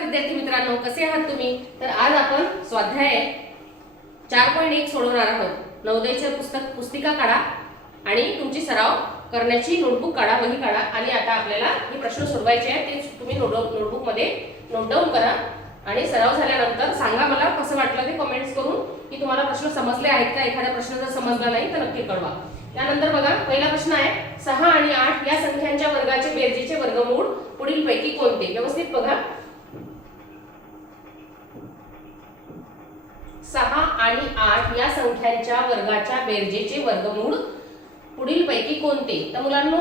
नमस्कार विद्यार्थी मित्रांनो, कसे आहात तुम्ही? तर आज आपण स्वाध्याय 4.1 सोडवणार आहोत। नवोदयचे पुस्तिका काढा आणि तुमची सराव करण्याची नोटबुक काढा, वही काढा आणि आता आपल्याला हे प्रश्न सोडवायचे आहेत। ते तुम्ही नोटबुक मध्ये नोट डाऊन करा आणि सराव झाल्यानंतर सांगा मला कसं वाटलं ते कमेंट्स करून की तुम्हाला प्रश्न समजले आहेत का। एखादा प्रश्न जर समजला नाही तर नक्की कळवा। त्यानंतर बघा, पहिला प्रश्न आहे 6 आणि 8 या संख्यांच्या वर्गाचे बेरजेचे वर्गमूळ पुढीलपैकी कोणते? व्यवस्थित बघा, 6 आणि 8 या संख्यांच्या वर्गाच्या बेरजेचे वर्गमूळ पुढीलपैकी कोणते? तर मुलांनो,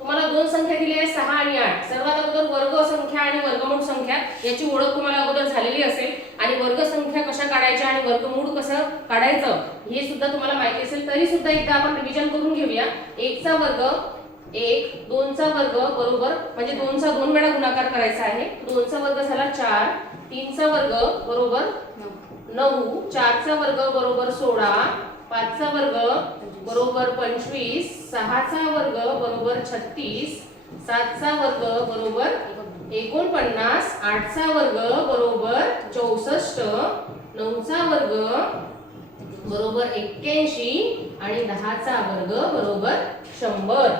तुम्हाला दोन संख्या दिल्या आहेत 6 आणि 8। सर्वात अगोदर वर्ग संख्या आणि वर्गमूळ संख्या याची ओळख तुम्हाला अगोदर झालेली असेल आणि वर्ग संख्या कशा काढायच्या आणि वर्गमूळ कसं काढायचं हे सुद्धा तुम्हाला माहिती असेल। तरी सुद्धा एकदा आपण रिव्हिजन करून घेऊया। 1 चा वर्ग 1, 2 चा वर्ग बरोबर म्हणजे 2 चा 2 वेळा गुणाकार करायचा आहे। 2 चा वर्ग झाला 4, 3 चा वर्ग बरोबर 9, 4 चा वर्ग बरोबर 16, 5 चा वर्ग बरोबर 25, 6 चा वर्ग बरोबर 36, 7 चा वर्ग बरोबर 49, 8 चा वर्ग बरोबर 64, 9 चा वर्ग बरोबर 81 आणि 10 चा वर्ग बरोबर 100।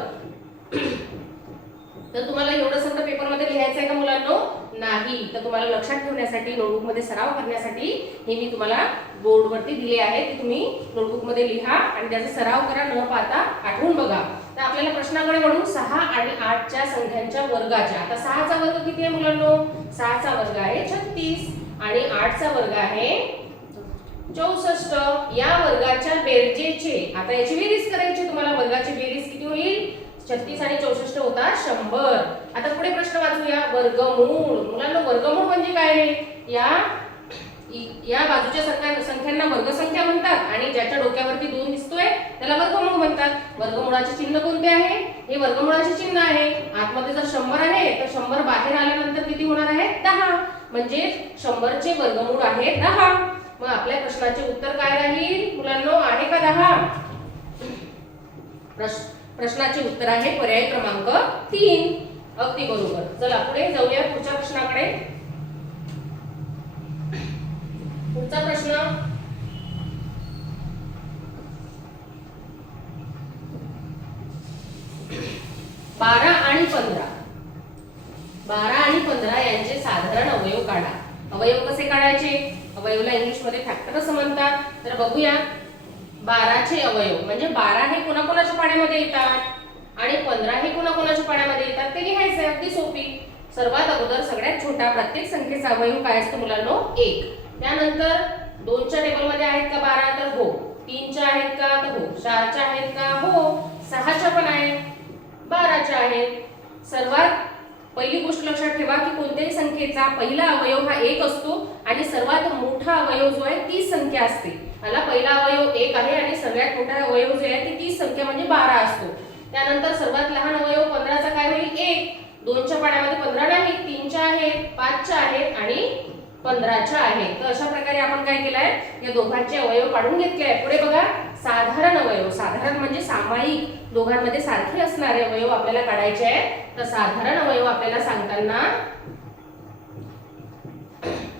तर तुम्हाला एवढं सगळं पेपर मध्ये लिहायचं आहे का मुलांनो? नाही। तर तुम्हाला लक्षात ठेवण्यासाठी नोटबुक मध्ये सराव करण्यासाठी हे मी तुम्हाला बोर्ड वरती दिले आहे, ते तुम्ही नोटबुक मध्ये लिहा आणि त्याचा सराव करा, न पाहता आठवून बघा। तर आपल्याला प्रश्नाकडे वळू। 6 आणि 8 च्या संख्यांच्या वर्गाच्या। आता 6 चा वर्ग किती आहे मुलांनो? 6 चा वर्ग आहे 36 आणि 8 चा वर्ग आहे 64। या वर्गाच्या बेरजेचे, आता याची बेरीज करायची तुम्हाला। वर्गाची बेरीज किती होईल? 36 आणि 64 होतात 100। आता पुढे प्रश्न वाचूया। वर्गमूळ। मुलांना वर्गमूळ म्हणजे काय आहे? या बाजूच्या संख्यांना वर्गसंख्या म्हणतात आणि ज्याच्या डोक्यावरती 2 दिसतोय त्याला वर्गमूळ म्हणतात। वर्गमूळाचे चिन्ह कोणते आहे? हे वर्गमूळाचे चिन्ह आहे। आतमध्ये जर 100 आहे तर 100 बाहेर आल्यानंतर किती होणार आहे? 10, म्हणजे 100 चे वर्गमूळ आहे 10। मग आपल्या प्रश्नाचे उत्तर काय राहील मुलांनो? आहे का 10? प्रश्नाचे उत्तर आहे पर्याय क्रमांक 3। अगदी बरोबर। चला पुढे जाऊया पुढच्या प्रश्नाकडे। पुढचा प्रश्न, बारा आणि 15 यांचे साधारण अवयव काढा। अवयव कसे काढायचे? अवयवला इंग्लिश मध्ये फॅक्टर्स म्हणतात। तर बघूया, 12 चे अवयव म्हणजे 12 हे कोणाकोणाच्या पाड्यामध्ये येतात आणि 15 हे कोणाकोणाच्या पाड्यामध्ये येतात ते लिहायचे। अगदी सोपी। सर्वात अगोदर सगळ्यात छोटा प्रत्येक संख्येचा अवयव काय असतो मुलांनो? 1। त्यानंतर 2 च्या टेबल मध्ये आहेत का 12? तर हो। 3 च्या आहेत का? तर हो। 4 च्या आहेत का? हो। 6 च्या पण आहेत, 12 च्या आहेत। सर्वात पहिली गोष्ट लक्षात ठेवा की कोणत्याही संख्येचा पहिला अवयव हा 1 असतो आणि सर्वात मोठा अवयव जो आहे 30 संख्या असते। याला पहिला अवयव 1 आहे आणि सगळ्यात मोठा अवयव जो आहे ती 30 संख्या म्हणजे 12 असतो। त्यानंतर सर्वात लहान अवयव 15 चा काय होईल? 1। 2 च्या पाड्यामध्ये 15 नाही, 3 च्या आहेत, 5 च्या आहेत आणि 15 च्या आहेत। तर अशा प्रकारे आपण काय केलंय? या दोघांचे अवयव काढून घेतले आहे। पुढे बघा, साधारण अवयव। साधारण म्हणजे सामायिक, दोघांमध्ये सारखे असणारे अवयव आपल्याला काढायचे आहेत। तर साधारण अवयव आपल्याला सांगताना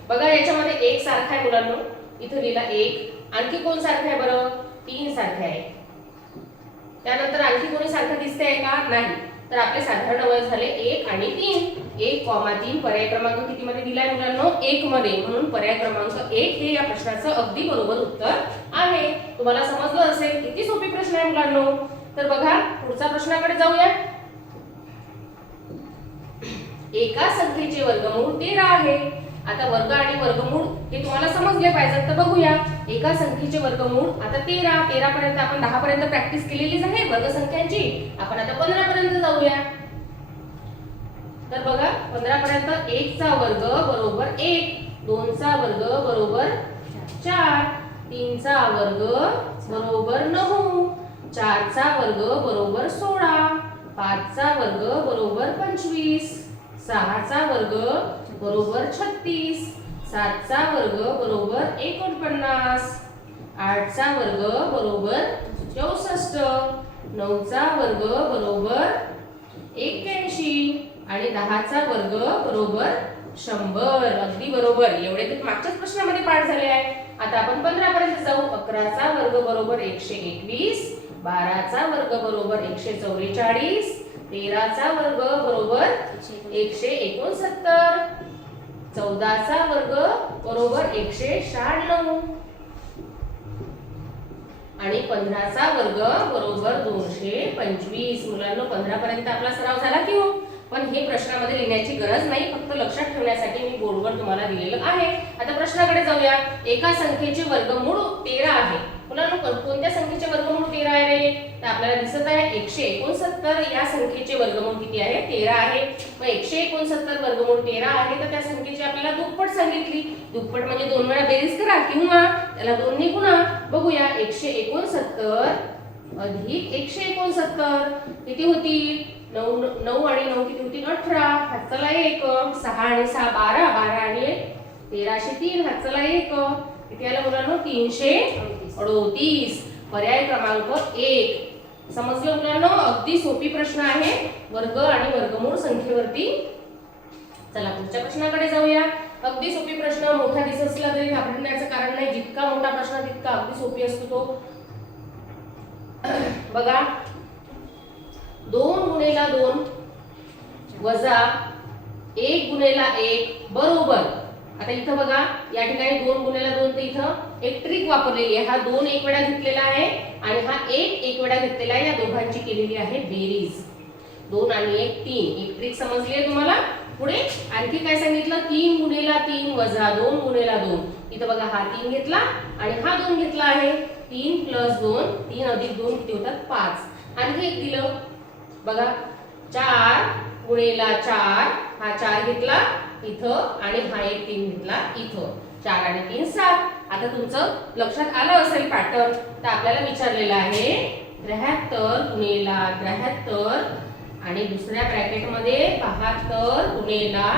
बघा, याच्यामध्ये 1 सारखा आहे मुलांनो, इथे लिहिला 1। आणखी कोण सारखं आहे बरं? 3 सारखे आहे। त्यानंतर आणखी कोणी सारखं दिसतंय का? नाही। तर आपले साधारण अवयव झाले 1 आणि 3। 1,3 पर्याय क्रमांक किती मध्ये दिलाय मुलांनो? 1 मध्ये। म्हणून पर्याय क्रमांक 1 हे या प्रश्नाचं अगदी बरोबर उत्तर आहे। तुम्हाला समजलं असेल, किती सोपी प्रश्न आहे मुलांनो। तर बघा पुढच्या प्रश्नाकडे जाऊया। एका संख्येचे वर्गमूळ 13 आहे। आता वर्ग आणि वर्गमूळ हे तुम्हाला समजले पाहिजेत। तर बघूया, एका संख्येचे वर्गमूळ आता 13 पर्यंत आपण 10 पर्यंत प्रॅक्टिस केलेलीच आहे वर्ग संख्यांची। आपण आता 15 पर्यंत जाऊया। तर बघा, 15 पर्यंत 1 चा वर्ग बरोबर 1, 2 चा वर्ग बरोबर 4, 3 चा वर्ग बरोबर 9, 4 चा वर्ग बरोबर 16, 5 चा वर्ग बरोबर 25, 6 चा वर्ग बरोबर 36, 7 चा वर्ग बरोबर 49, 8 चा वर्ग बरोबर 64, 9 चा वर्ग बरोबर 81 आणि 10 चा वर्ग बरोबर 100. अगदी बरोबर. एवढे तर मागच्याच प्रश्नामध्ये पाठ झाले आहे. आता आपण 15 पर्यंत जाऊ. 11चा वर्ग बरोबर 121, 12चा वर्ग बरोबर 144, 13चा वर्ग बरोबर 169, 14चा वर्ग बरोबर 196 आणि 15चा वर्ग बरोबर 225. मुलांनो 15 पर्यंत आपला सराव झाला की हो? पण हे प्रश्नामध्ये लिहिण्याची गरज नाही, फक्त लक्षात ठेवण्यासाठी मी बोर्डवर तुम्हाला दिलेलं आहे. आता प्रश्नाकडे जाऊया. एका संख्येचे वर्गमूळ 13 आहे. मुलांनो कोणत्या संख्येचे वर्गमूळ 13 आहे रे? तर आपल्याला दिसत आहे 169 या संख्येचे वर्गमूळ किती आहे? 13 आहे. मग 169 वर्गमूळ 13 आहे तर त्या संख्येची आपल्याला दुप्पट सांगितली. दुप्पट म्हणजे 2 वेळा बेरीज करा किंवा त्याला 2 ने गुणा. बघूया 169 अधिक 169 किती होती? 9 आणि 9 किती होती? 18. हातचा 1. 6 आणि 6 12. 12 आणि 13 3. हातचा 1. किती आलं मुलांनो? 338. पर्याय क्रमांक 1. समजलं मुलांनो? अगदी सोपी प्रश्न आहे वर्ग आणि वर्गमूळ संख्येवरती. चला पुढच्या प्रश्नाकडे जाऊया. अगदी सोपी प्रश्न, मोठा दिसत असला तरी घाबरण्याचं कारण नाही. जितका मोठा प्रश्न तितका अगदी सोपी असतो तो. बघा 2 गुणिला 2 वजा 1 गुणिला 1 बरोबर. आता इथं बघा या ठिकाणी 2 गुणिला 2 तर इथं एक ट्रिक वापरलेली आहे. हा 2 एक वेळा घेतलेला आहे आणि हा 1 एक वेळा घेतलेला आहे. या दोघांची केलेली आहे बेरीज. 2 आणि 1 3. एक ट्रिक समजली आहे तुम्हाला? पुढे आणखी काय सांगितलं? 3 गुणिला 3 वजा 2 गुणिला 2. इथं बघा हा 3 घेतला आणि हा 2 घेतला आहे. 3 + 2 3 अधिक 2 किती होतात? 5. आणखी एक दिलं बघा 4 गुणिला 4. हा 4 घेतला इथं आणि हा एक 3 घेतला इथं. 4 आणि 3 7. आता तुमचं लक्षात आलं असेल पॅटर्न. तर आपल्याला विचारलेलं आहे 73 गुणिला 73 आणि दुसऱ्या ब्रॅकेट मध्ये 72 गुणिला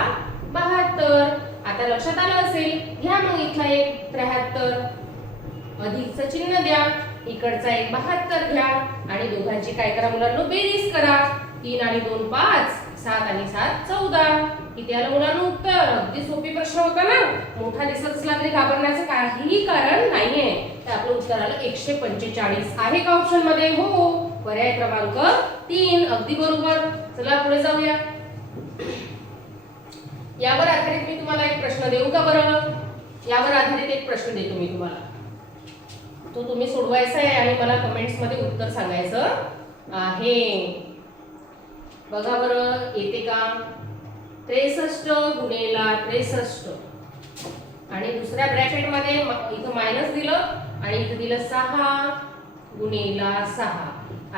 72. आता लक्षात आलं असेल. घ्या मग इथला एक 73 अधिकचं चिन्ह द्या, इकडचा एक 72 घ्या आणि दोघांची काय करा मुलांनो? बेरीज करा. 3 आणि 2 5, 7 आणि 7 14. किती आलं मुलांनो उत्तर? अगदी सोपी प्रश्न होता ना. मोठा दिसत असला तरी घाबरण्याचं काहीही कारण नाहीये. तर आपलं उत्तर आलं 145. आहे का ऑप्शन मध्ये? हो. पर्याय क्रमांक 3. अगदी बरोबर. चला पुढे जाऊया. यावर आधारित मी तुम्हाला एक प्रश्न देऊ का बरं? यावर आधारित एक प्रश्न देतो मी तुम्हाला. तो तुम्ही सोडवायचा आहे आणि मला कमेंट्स मध्ये उत्तर सांगायचं आहे. बघा बरं येते का? 63 गुणिला 63 आणि दुसऱ्या ब्रॅकेट मध्ये इथं मायनस दिलं आणि इथं दिलं 6 गुणिला 6.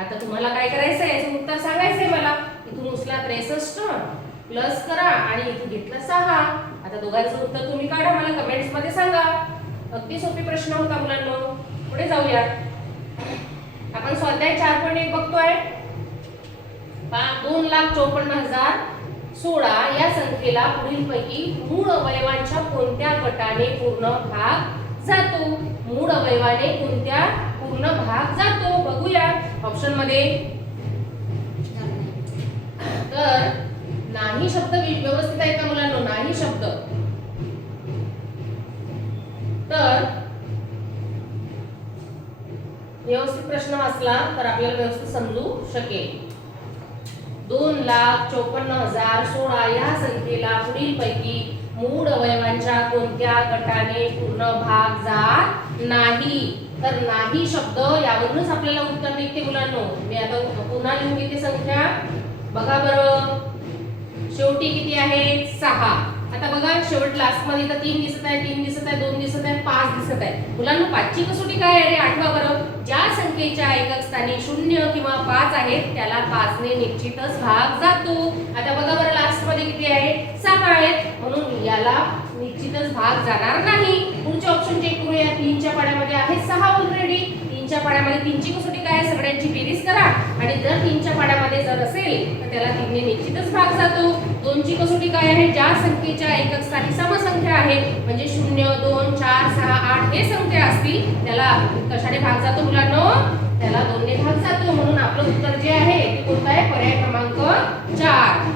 आता तुम्हाला काय करायचं आहे? याचं उत्तर सांगायचं आहे मला. इथून उचला 63 प्लस करा आणि इथं घेतलं 6. आता दोघांचं उत्तर तुम्ही काढा, मला कमेंट्स मध्ये सांगा. अगदी सोपी प्रश्न होता मुलांनो. पुढे जाऊया. आपण स्वाध्याय 4.1 बघतोय. 2,54,016 या संख्येला पुढीलपैकी मूळ अवयवांच्या कोणत्या गटाने पूर्ण भाग जातो? मूळ अवयवाने कोणत्या पूर्ण भाग जातो? बघूया ऑप्शन मध्ये. तर नाही शब्द व्यवस्थित आहे का मुलांनो? नाही शब्द. तर व्यवस्थित प्रश्न वाचला तर आपल्याला व्यवस्थित समजू शकेल. 2,54,016 या संख्येला पुढीलपैकी मूळ अवयवांच्या कोणत्या गटाने पूर्ण भाग जात नाही? तर नाही शब्द यावरूनच आपल्याला उत्तर निघते मुलांनो. मी आता पुन्हा लिहून घेते संख्या. बघा बरं शेवटी किती आहे? 6. आता बघा शेवट लास्ट मध्ये तर 3 दिसत आहे, 3 दिसत आहे, 2 दिसत आहे, 5 दिसत आहे. मुलांनो 5ची कसोटी काय आहे रे? आठवा बरं. ज्या संख्येच्या एकक स्थानी 0 किंवा 5 आहेत त्याला 5 ने निश्चितच भाग जातो. आता बघा बरं लास्ट मध्ये किती आहे? 6 आहेत, म्हणून याला निश्चितच भाग जाणार नाही. पुढचे ऑप्शन चेक करूया. 3 च्या पाड्यामध्ये आहे 6 ऑलरेडी. 3 च्या पाड्यामध्ये 3 ची कसोटी काय आहे? सगळ्यांची बेरीज करा आणि जर 3 च्या पाड्यामध्ये जर असेल तर त्याला 3 ने निश्चितच भाग जातो. 2 ची कसोटी काय आहे? ज्या संख्येच्या एकक स्थानी समसंख्या आहे म्हणजे 0 2 4 6 8 हे संख्या असतील त्याला कशाने भाग जातो मुलांनो? त्याला 2 ने भाग जातो. म्हणून आपलं उत्तर जे आहे ते कोणतं आहे? पर्याय क्रमांक 4.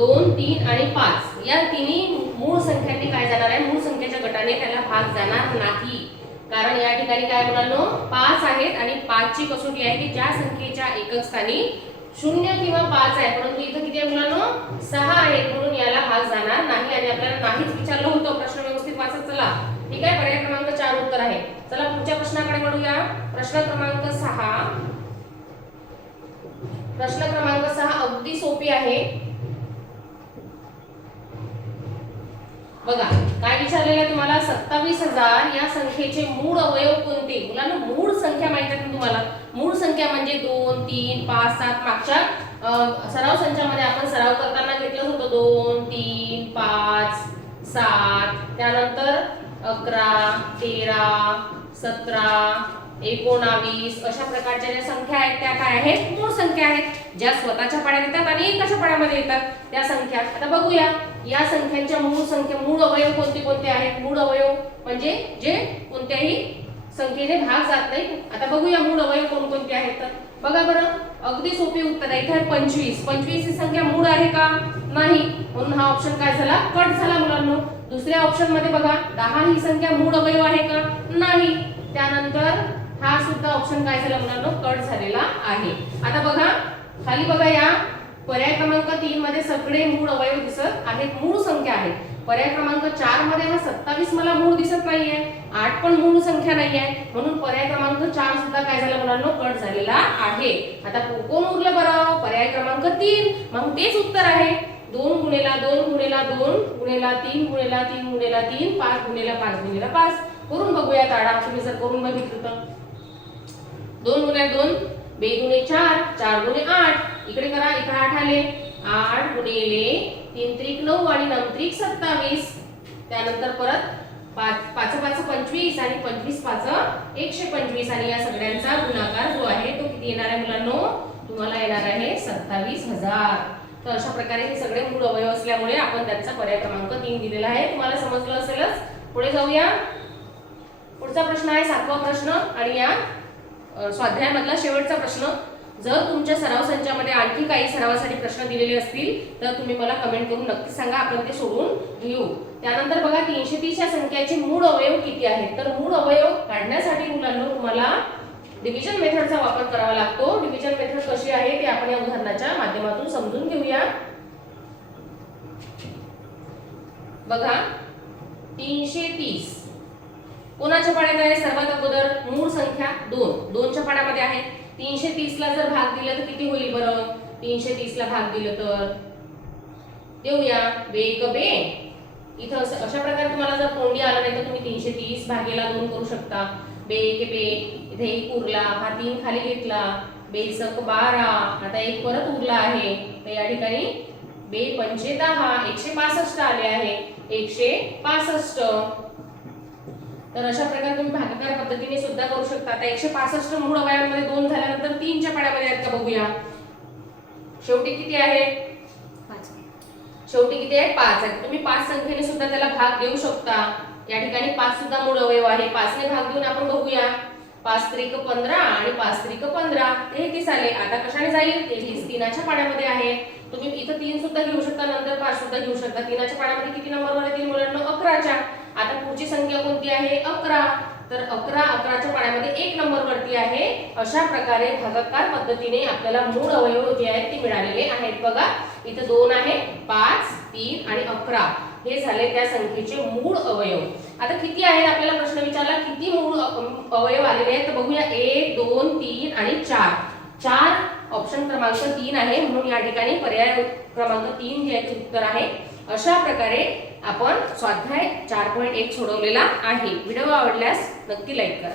2, 3 आणि 5 या तिन्ही मूळ संख्यांनी काय जाणार आहे, मूळ संख्येच्या गटाने त्याला भाग जाणार नाही. कारण या ठिकाणी काय मुलांनो 5 आहेत आणि 5 ची कसोटी आहे की ज्या संख्येच्या एकक स्थानी 0 किंवा 5 आहे, परंतु इथं किती आहे मुलांनो 6 आहेत, म्हणून याला भाग जाणार नाही. आणि आपल्याला नाहीच विचारलं होतं, प्रश्न व्यवस्थित वाचत चला. ठीक आहे, पर्याय क्रमांक 4 उत्तर आहे. चला पुढच्या प्रश्नाकडे वळूया. प्रश्न क्रमांक 6. प्रश्न क्रमांक 6 अगदी सोपी आहे. बघा काय विचारलेलं आहे तुम्हाला, 27,000 या संख्येचे मूळ अवयव कोणते. मुलांना मूळ संख्या माहिती आहे तुम्हाला. मूळ संख्या म्हणजे 2, 3, 5, 7. मागच्या सराव संचामध्ये आपण सराव करताना घेतलं होतं 2, 3, 5, 7. त्यानंतर 11, 13, 17, 19 अशा प्रकारच्या ज्या संख्या आहेत त्या काय आहेत, मूळ संख्या आहेत, ज्या स्वतःच्या पाड्यात येतात आणि एकाच्या पाड्यामध्ये येतात त्या संख्या. आता बघूया या संख्यांच्या मूळ अवयव कोणते कोणते आहेत. मूळ अवयव म्हणजे जे कोणत्याही संख्येने भाग जात नाही. आता बघूया मूळ अवयव कोणकोणते आहेत. तर बघा बरं, अगदी सोपी उत्तर आहे. इथे 25. 25 ही संख्या मूळ आहे का, नाही, म्हणून हा ऑप्शन काय झाला, कट झाला मुलांनो. दुसऱ्या ऑप्शन मध्ये बघा 10 ही संख्या मूळ अवयव आहे का, नाही. त्यानंतर हा सुद्धा ऑप्शन काय झाला मुलांनो, कट झालेला आहे. आता बघा खाली बघा, या पर्याय क्रमांक 3 मध्ये सगळे मूळ अवयव दिसत आहेत, मूळ संख्या आहेत. पर्याय क्रमांक 4 मध्ये हा 27 मला मूळ दिसत नाहीये, 8 पण मूळ संख्या नाहीये, म्हणून पर्याय क्रमांक 4 सुद्धा काय झाला मुलांनो, कट झालेला आहे. आता कोण उरलं बरं, पर्याय क्रमांक 3. मग तेच उत्तर आहे. 2 गुणिला 2 गुणिला 2 गुणिला 3 गुणिला 3 गुणिला 3 5 गुणिला 5 गुणिला 5. करून बघूया ताडा. तुम्ही जर करून बघितलं तर 2 गुणिले 2 2 गुणिले 4 4 गुणिले 8. इकडे करा, इकडे 8 आले. 8 गुणिले 3 त्रिक 9 आणि 9 त्रिक 27. त्यानंतर परत 5 5 5 25 आणि 25 5 125 आणि या सगळ्यांचा गुणाकार जो आहे तो किती येणार आहे मुलांनो, तुम्हाला येणार आहे 27,000. तर अशा प्रकारे हे सगळे मूळ अवयव असल्यामुळे आपण त्याचा पर्याय क्रमांक 3 दिलेला आहे. तुम्हाला समजलं असेलच. पुढे जाऊया. पुढचा प्रश्न आहे 7वा प्रश्न आणि या स्वाध्यायामधला शेवटचा प्रश्न. जर तुमच्या सराव संचामध्ये आणखी काही सरावासाठी प्रश्न दिलेले असतील तर तुम्ही मला कमेंट करून नक्की सांगा, आपण ते सोडून घेऊ. त्यानंतर बघा 330 या संख्येचे मूळ अवयव किती आहेत. तर मूळ अवयव काढण्यासाठी मुलांना तुम्हाला डिव्हिजन मेथडचा वापर करावा लागतो. डिव्हिजन मेथड कशी आहे ते आपण या उदाहरणाच्या माध्यमातून समजून घेऊया. बघा 330 कोणाच्या पाड्यात आहे, सर्वात अगोदर मूळ संख्या 2 2च्या पाड्यामध्ये आहे. 330 ला जर भाग दिला तर किती होईल बरं, 330 ला भाग दिलं तर देऊया बेक बे. इथं अशा प्रकारे तुम्हाला जर तोंडी आलं नाही तर तुम्ही 330 भागेला 2 करू शकता. बेक बे, इथे एक उरला, हा 3 खाली घेतला, बेसक 12, आता एक परत उरला आहे. तर या ठिकाणी बे 5 10 165 आले आहे, 165. तर अशा प्रकारे तुम्ही भागाकार पद्धतीने सुद्धा करू शकता. आता 165 मूळ अवयवांमध्ये 2 झाल्यानंतर 3च्या पाड्यामध्ये आहेत का बघूया. शेवटी किती आहे, 5. शेवटी किती आहे, 5 आहे. तुम्ही 5 संख्येने सुद्धा त्याला भाग देऊ शकता. या ठिकाणी 5 सुद्धा मूळ अवयव आहे. 5 ने भाग देऊन आपण बघूया. 5 त्रिक 15 आणि 5 त्रिक 15 33 आले. आता कशाने जाईल, 33 3च्या पाड्यामध्ये आहे. तुम्ही इथं 3 सुद्धा घेऊ शकता, नंतर 5 सुद्धा घेऊ शकता. 3च्या पाड्यामध्ये किती नंबरवर येतील मुलांना, 11च्या. आता पुढची संख्या कोणती आहे, 11. तर 11 11च्या पाड्यामध्ये 1 नंबर वरती आहे. अशा प्रकारे भागाकार पद्धतीने आपल्याला मूळ अवयव जे आहेत ते मिळालेले आहेत. बघा इथे 2 आहे, 5 3 आणि 11 हे झाले त्या संख्येचे मूळ अवयव. आता किती आहेत आपल्याला प्रश्न विचारला, किती मूळ अवयव आलेले आहेत तर बघूया. 1 2 3 आणि 4. 4 ऑप्शन क्रमांक 3 आहे, म्हणून या ठिकाणी पर्याय क्रमांक 3 जे आहे उत्तर आहे. अशा प्रकारे आपण स्वाध्याय 4.1 सोडवलेला आहे. व्हिडिओ आवडल्यास नक्की लाईक करा.